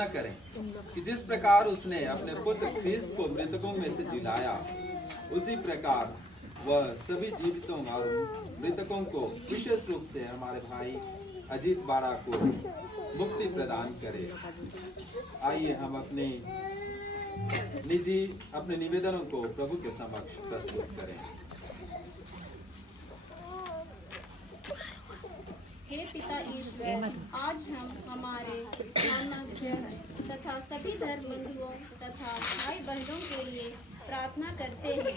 प्रार्थना करें कि जिस प्रकार उसने अपने पुत्र ख्रीस्त को मृतकों में से जिलाया, उसी प्रकार वह सभी जीवितों और मृतकों को, विशेष रूप से हमारे भाई अजीत बाड़ा को मुक्ति प्रदान करे। आइए हम अपने निवेदनों को प्रभु के समक्ष प्रस्तुत करें। हे पिता ईश्वर, आज हम हमारे धर्माध्यक्ष तथा सभी धर्म बंधुओं तथा भाई बहनों के लिए प्रार्थना करते हैं।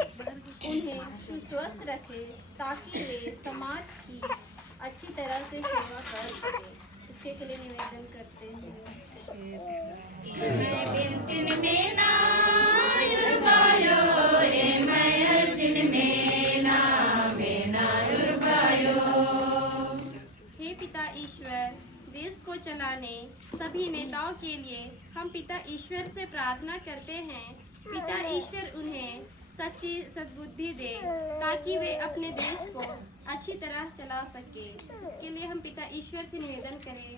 उन्हें सुस्वस्थ रखें ताकि वे समाज की अच्छी तरह से सेवा कर सकें। इसके लिए निवेदन करते हैं। हे पिता ईश्वर, देश को चलाने सभी नेताओं के लिए हम पिता ईश्वर से प्रार्थना करते हैं। पिता ईश्वर उन्हें सच्ची सद्बुद्धि दे ताकि वे अपने देश को अच्छी तरह चला सके। इसके लिए हम पिता ईश्वर से निवेदन करें।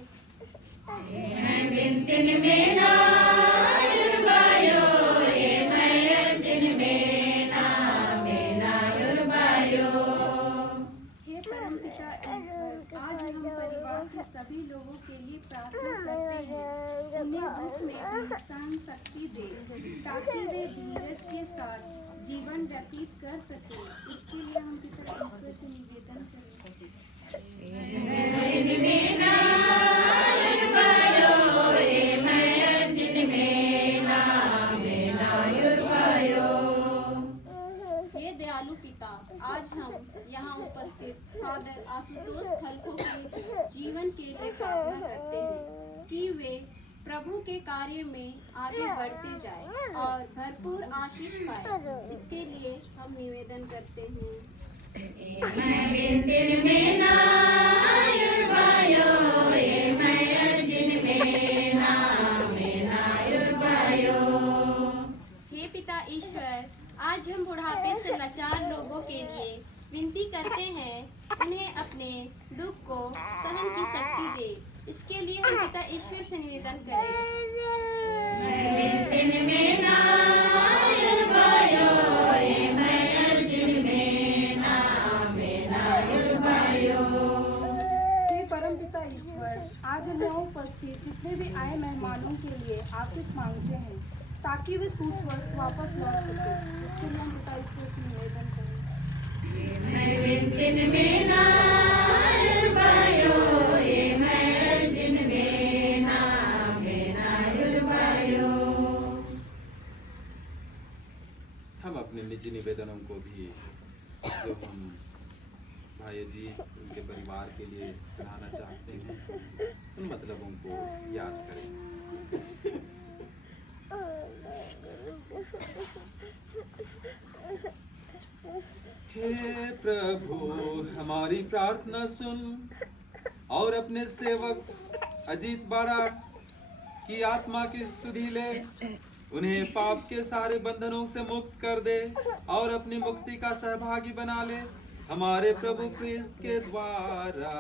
हे परमपिता ईश्वर, आज हम परिवार के सभी लोगों के लिए प्रार्थना करते हैं। उन्हें दुख में भी सहन शक्ति दे ताकि वे धीरज के साथ जीवन व्यतीत कर सके। इसके लिए हम पिता ईश्वर से निवेदन करें। हे दयालु पिता, आज हम यहाँ उपस्थित फादर आशुतोष खलखो के जीवन के लिए प्रार्थना करते हैं कि वे प्रभु के कार्य में आगे बढ़ते जाएं और भरपूर आशीष पाए। इसके लिए हम निवेदन करते हैं। हे पिता ईश्वर, आज हम बुढ़ापे से लाचार लोगों के लिए विनती करते हैं, उन्हें अपने दुख को सहन की शक्ति दे। इसके लिए हम पिता ईश्वर से निवेदन करें। हे परमपिता ईश्वर, आज हम यहाँ उपस्थित जितने भी आए मेहमानों के लिए आशीष मांगते हैं ताकि वे सुस्वस्थ वापस लौट सके। इसके लिए हम पिता ईश्वर से निवेदन करें। हम अपने निजी निवेदनों को भी, जो हम भाई जी उनके परिवार के लिए सुनाना चाहते हैं, उन मतलबों को याद करें। हे प्रभु, हमारी प्रार्थना सुन और अपने सेवक अजीत बाड़ा की आत्मा की सुधि ले। उन्हें पाप के सारे बंधनों से मुक्त कर दे और अपनी मुक्ति का सहभागी बना ले, हमारे प्रभु ख्रीस्त के द्वारा।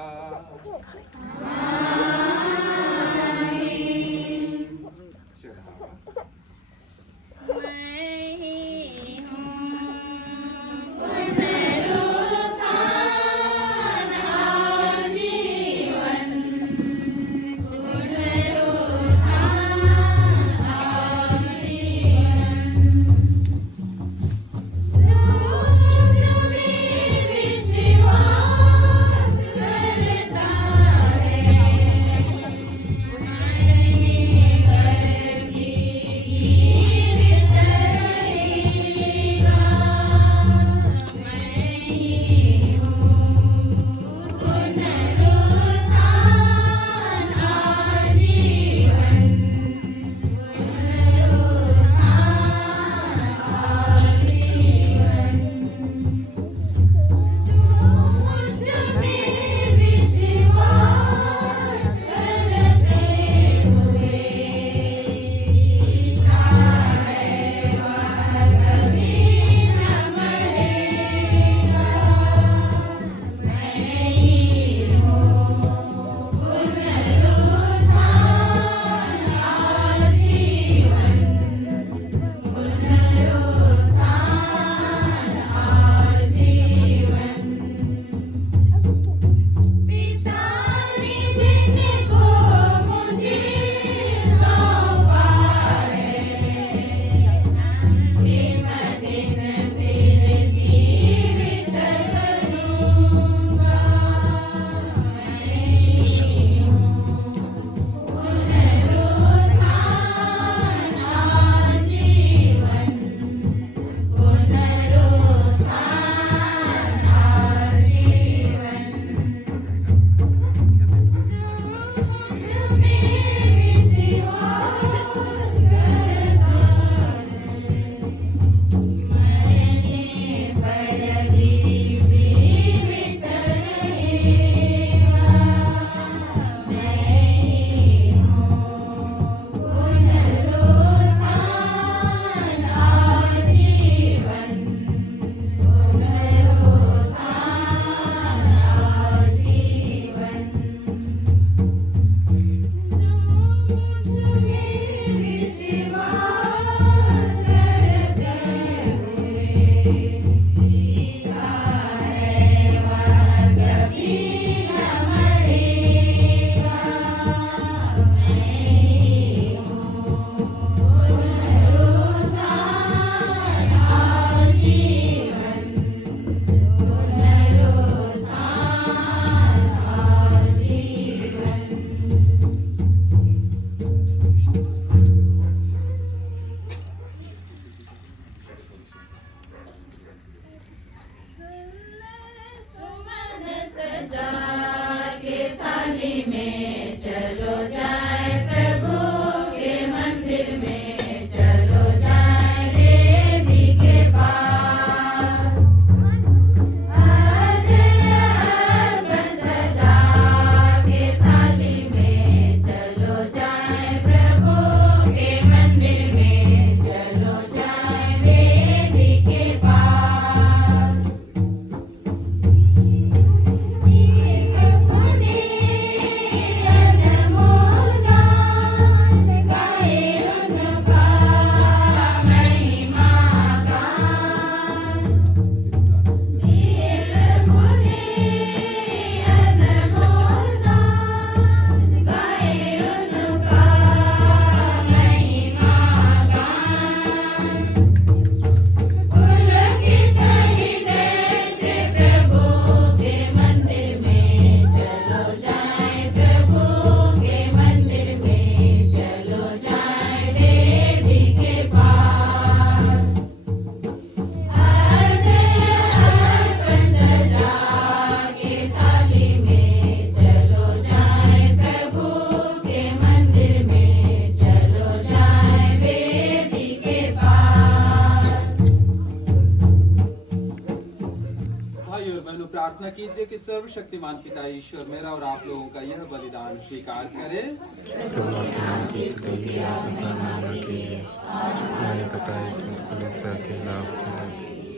प्रार्थना कीजिए कि सर्वशक्तिमान पिता ईश्वर मेरा और आप लोगों का यह बलिदान स्वीकार करे। प्रभु आपके नाम की स्तुति और तथा महिमा के लिए हमारे तथा इस कलीसिया के लाभ के लिए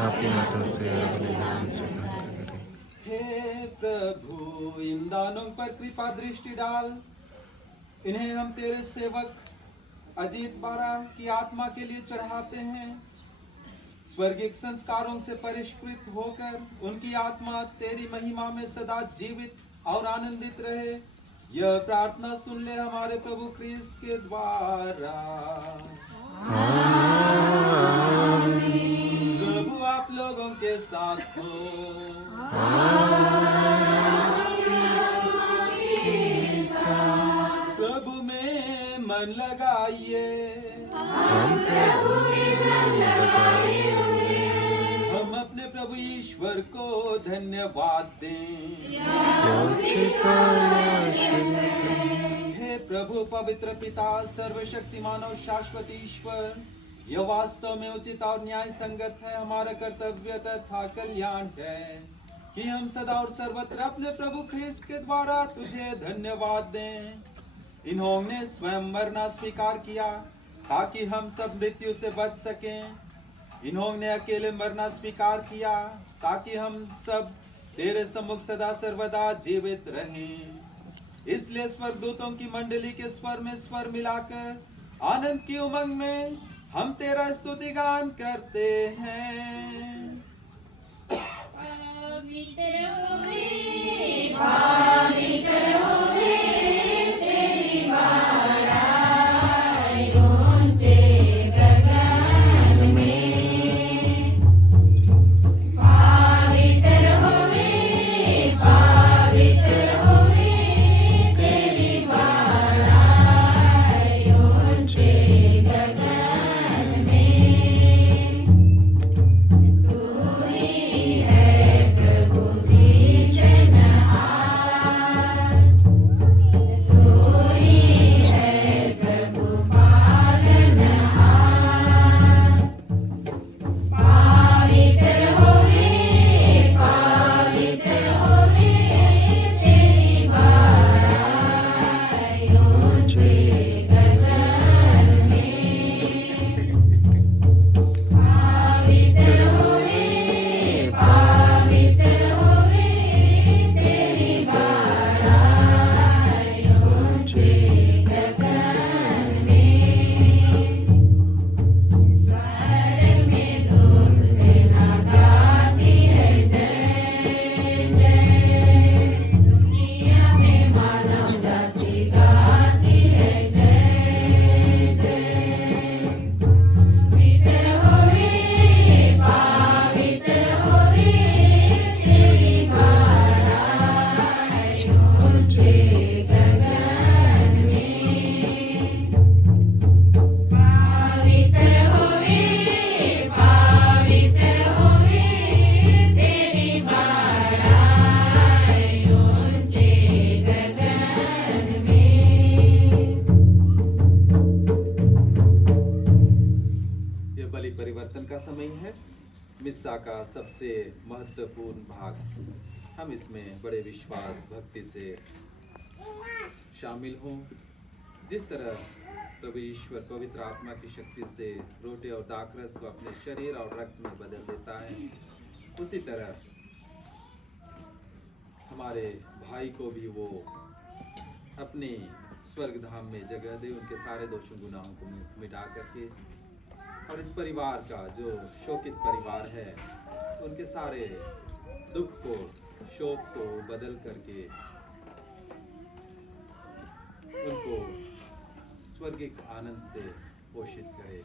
आपके हाथों से यह बलिदान स्वीकार करें। हे प्रभु इन दानों पर कृपा दृष्टि डाल, इन्हें हम तेरे सेवक अजीत बाड़ा की आत्मा के लिए चढ़ाते हैं। स्वर्गीय संस्कारों से परिष्कृत होकर उनकी आत्मा तेरी महिमा में सदा जीवित और आनंदित रहे। यह प्रार्थना सुन ले हमारे प्रभु ख्रीस्त के द्वारा। प्रभु आप लोगों के साथ हो। प्रभु में मन लगाइए। हम अपने प्रभु ईश्वर को धन्यवाद दें। हे प्रभु पवित्र पिता सर्वशक्तिमान और शाश्वत ईश्वर, यह वास्तव में उचित और न्याय संगत है, हमारा कर्तव्य तथा कल्याण है कि हम सदा और सर्वत्र अपने प्रभु ख्रीस्त के द्वारा तुझे धन्यवाद दें। इन्होंने स्वयं मरना स्वीकार किया ताकि हम सब मृत्यु से बच सकें। इन्होंने अकेले मरना स्वीकार किया ताकि हम सब तेरे सम्मुख सदा सर्वदा जीवित रहें। इसलिए स्वर्गदूतों की मंडली के स्वर में स्वर मिलाकर आनंद की उमंग में हम तेरा स्तुति गान करते हैं। परिवर्तन का समय है। मिस्सा का सबसे महत्वपूर्ण भाग, हम इसमें बड़े विश्वास भक्ति से शामिल हों। जिस तरह प्रभु ईश्वर पवित्र आत्मा की शक्ति से रोटी और दाखरस को अपने शरीर और रक्त में बदल देता है, उसी तरह हमारे भाई को भी वो अपने स्वर्ग धाम में जगह दे, उनके सारे दोषों गुनाहों को मिटा करके, और इस परिवार का जो शोकित परिवार है उनके सारे दुख को, शोक को बदल करके उनको स्वर्गिक आनंद से पोषित करे।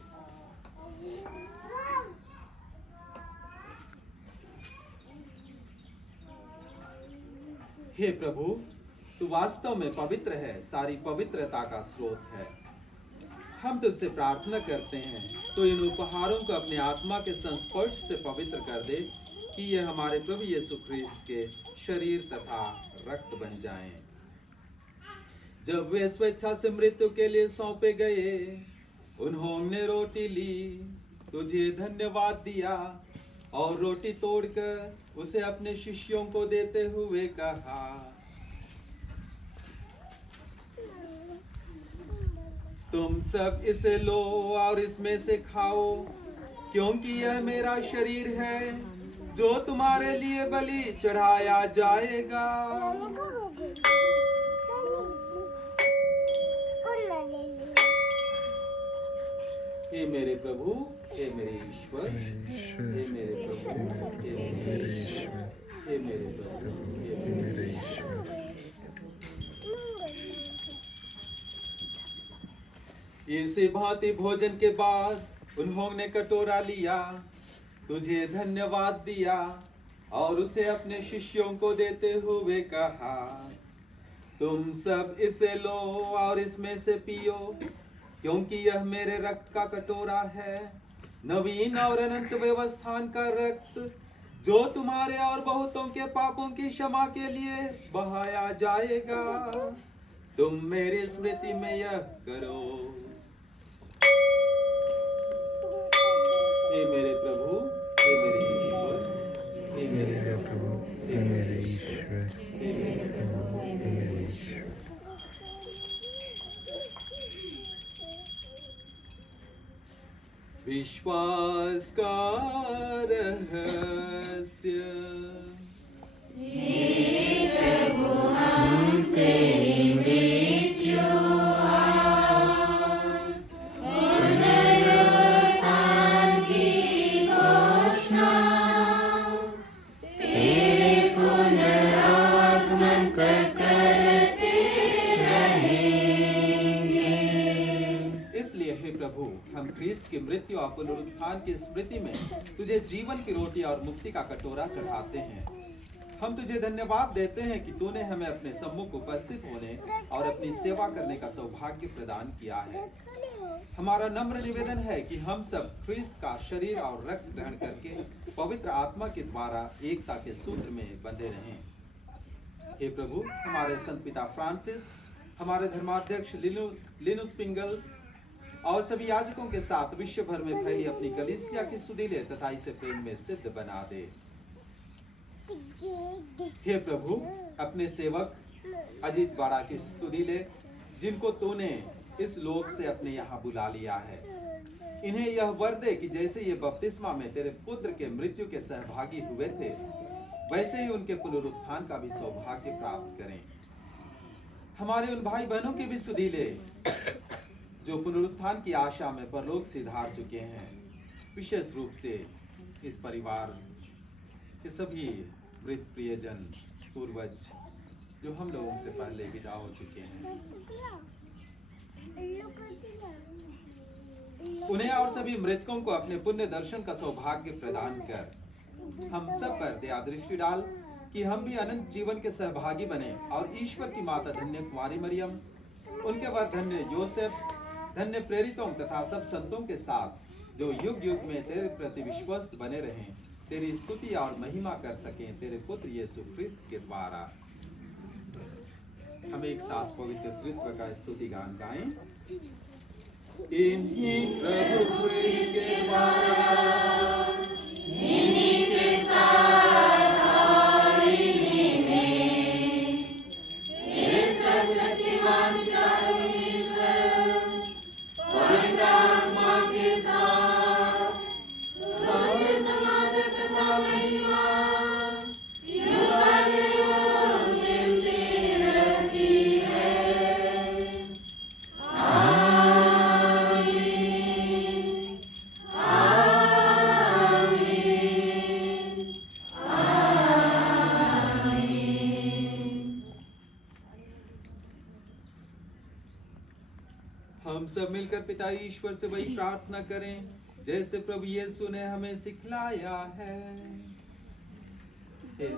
हे प्रभु, तू वास्तव में पवित्र है, सारी पवित्रता का स्रोत है। हम तुझसे प्रार्थना करते हैं तो इन उपहारों को अपने आत्मा के संस्पर्श से पवित्र कर दे कि ये हमारे प्रभु यीशु ख्रिस्त के शरीर तथा रक्त बन जाएं। जब वे स्वेच्छा से मृत्यु के लिए सौंपे गए, उन्होंने रोटी ली, तुझे धन्यवाद दिया और रोटी तोड़कर उसे अपने शिष्यों को देते हुए कहा, तुम सब इसे लो और इसमें से खाओ, क्योंकि यह मेरा शरीर है जो तुम्हारे लिए बलि चढ़ाया जाएगा। हे मेरे प्रभु, हे मेरे ईश्वर, हे मेरे प्रभु, हे मेरे ईश्वर, हे मेरे प्रभु, हे मेरे ईश्वर। इसी भांति भोजन के बाद उन्होंने कटोरा लिया, तुझे धन्यवाद दिया और उसे अपने शिष्यों को देते हुए कहा, तुम सब इसे लो और इसमें से पियो, क्योंकि यह मेरे रक्त का कटोरा है, नवीन और अनंत व्यवस्थान का रक्त, जो तुम्हारे और बहुतों के पापों की क्षमा के लिए बहाया जाएगा। तुम मेरी स्मृति में यह करो। हे मेरे प्रभु, हे मेरे ईश्वर, हे मेरे प्रभु, हे मेरे ईश्वर, हे मेरे प्रभु, हे मेरे ईश्वर। विश्वास का रहस्य। हे प्रभु, हम तेरी मृत्यु हम ख्रीस्त की मृत्यु और पुनरुत्थान की स्मृति में तुझे जीवन की रोटी और मुक्ति का कटोरा चढ़ाते हैं। हम तुझे धन्यवाद देते हैं कि तूने हमें अपने सम्मुख उपस्थित होने और अपनी सेवा करने का सौभाग्य प्रदान किया है। हमारा नम्र निवेदन है कि हम सब ख्रीस्त का शरीर और रक्त ग्रहण करके पवित्र आत्मा के द्वारा एकता के सूत्र में बंधे रहें। हे प्रभु, हमारे संत पिता फ्रांसिस, हमारे धर्माध्यक्ष लिनुस पिंगल और सभी याजकों के साथ विश्व भर में फैली अपनी कलीसिया की सुधीले तथा इसे प्रेम में सिद्ध बना दे। हे प्रभु, अपने सेवक अजीत बाड़ा की सुधीले, जिनको तूने इस लोक से अपने यहाँ बुला लिया है, इन्हें यह वर दे कि जैसे ये बपतिस्मा में तेरे पुत्र के मृत्यु के सहभागी हुए थे, वैसे ही उनके पुनरुत्थान का भी सौभाग्य प्राप्त करें। हमारे उन भाई बहनों की भी सुधीले जो पुनरुत्थान की आशा में परलोक सिधार चुके हैं, विशेष रूप से इस परिवार के सभी मृत प्रियजन, पूर्वज जो हम लोगों से पहले विदा हो चुके हैं, उन्हें और सभी मृतकों को अपने पुण्य दर्शन का सौभाग्य प्रदान कर हम सब पर दया दृष्टि डाल कि हम भी अनंत जीवन के सहभागी बने और ईश्वर की माता धन्य कुमारी मरियम, उनके वर धन्य योसेफ, धन्य प्रेरितों तथा सब संतों के साथ जो युग युग में तेरे प्रति विश्वस्त बने रहें, तेरी स्तुति और महिमा कर सकें तेरे पुत्र यीशु ख्रिस्त के द्वारा। हम एक साथ पवित्र त्रित्व का स्तुति गान गाएं। इन्हीं प्रभु ख्रिस्त के द्वारा मिलकर पिता ईश्वर से वही प्रार्थना करें जैसे प्रभु यीशु ने हमें सिखलाया है। हे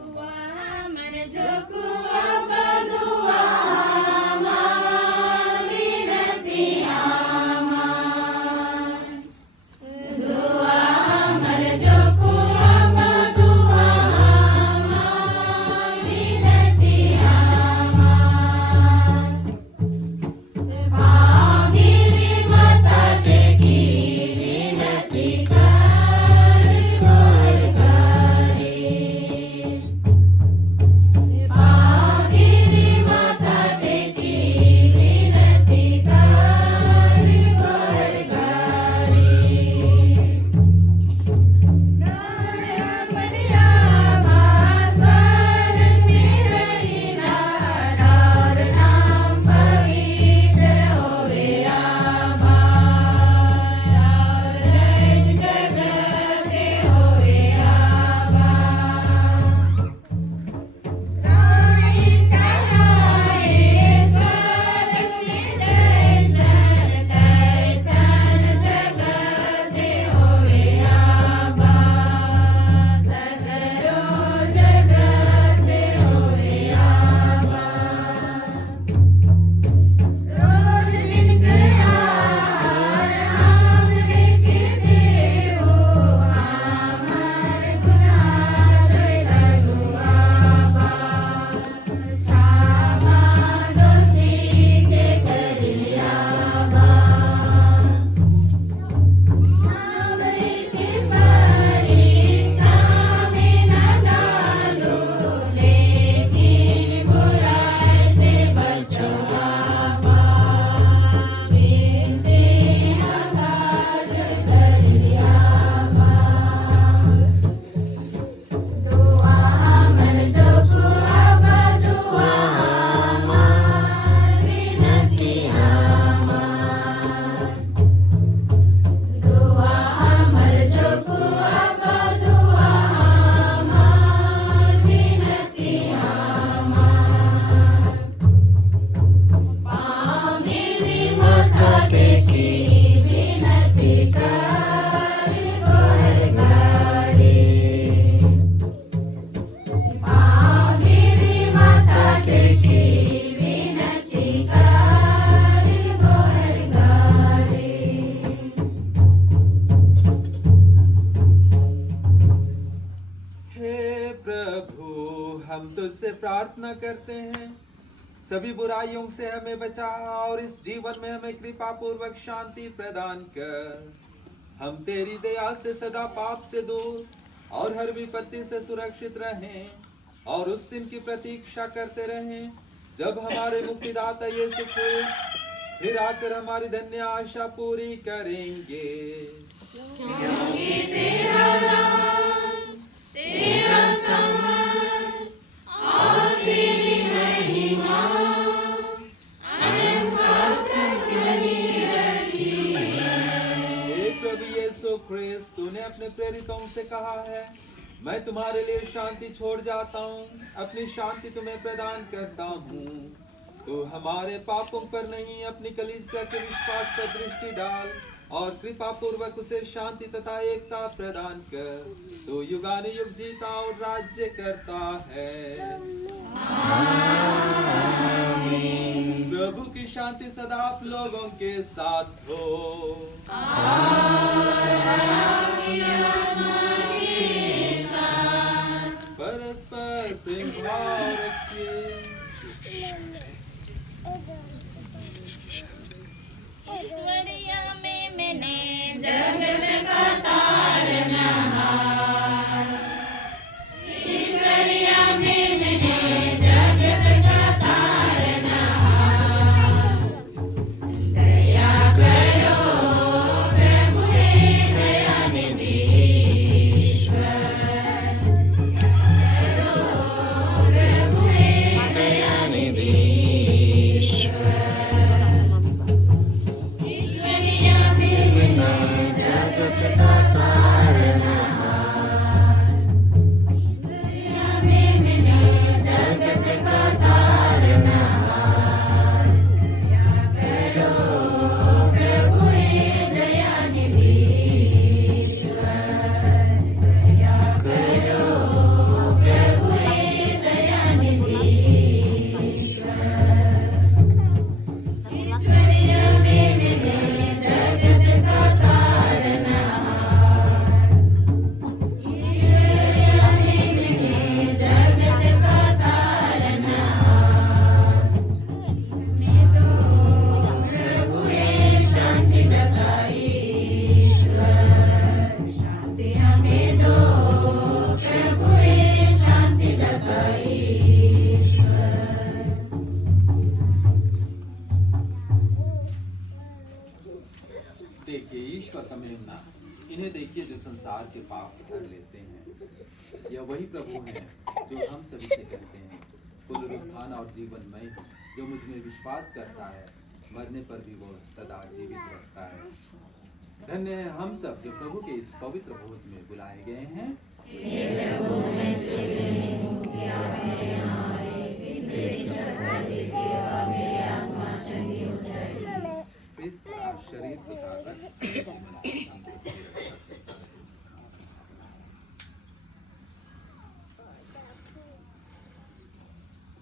तुझसे प्रार्थना करते हैं सभी बुराइयों से हमें बचा और इस जीवन में हमें कृपा पूर्वक शांति प्रदान कर। हम तेरी दया से सदा पाप से दूर और हर विपत्ति से सुरक्षित रहें और उस दिन की प्रतीक्षा करते रहें जब हमारे मुक्तिदाता यीशु क्रिस्त फिर आकर हमारी धन्य आशा पूरी करेंगे। क्योंकि तेरा राज, तेरा सम्मान और तेरी महिमा अनंत तक बनी रहती है। हे प्रभु यीशु क्रिस्त, तूने अपने प्रेरितों से कहा है, मैं तुम्हारे लिए शांति छोड़ जाता हूँ, अपनी शांति तुम्हें प्रदान करता हूँ। तो हमारे पापों पर नहीं, अपनी कलीसिया के विश्वास पर दृष्टि डाल और कृपा पूर्वक उसे शांति तथा एकता प्रदान कर। तो युगानुयुग जीता और राज्य करता है। आमीन। प्रभु की शांति सदा आप लोगों के साथ हो। परस्पर प्रेम भाव रखिए। ईश्वरीय में मैंने जगत का तारनहार, ईश्वरीय में मैंने जगत का तारनहार, दया करो प्रभु हे दयानिधि ईश्वर, करो प्रभु हे दयानिधि ईश्वर। ईश्वर देखिए ईश्वर का मेमना, इन्हें देखिए जो संसार के पाप धर लेते हैं। यह वही प्रभु हैं जो हम सभी से कहते हैं, पुनरुत्थान और जीवनमय, जो मुझ में विश्वास करता है, मरने पर भी वो सदा जीवित रहता है। धन्य है हम सब जो प्रभु के इस पवित्र भोज में बुलाए गए हैं। क्रिस्त का शरीर उठाकर जीवन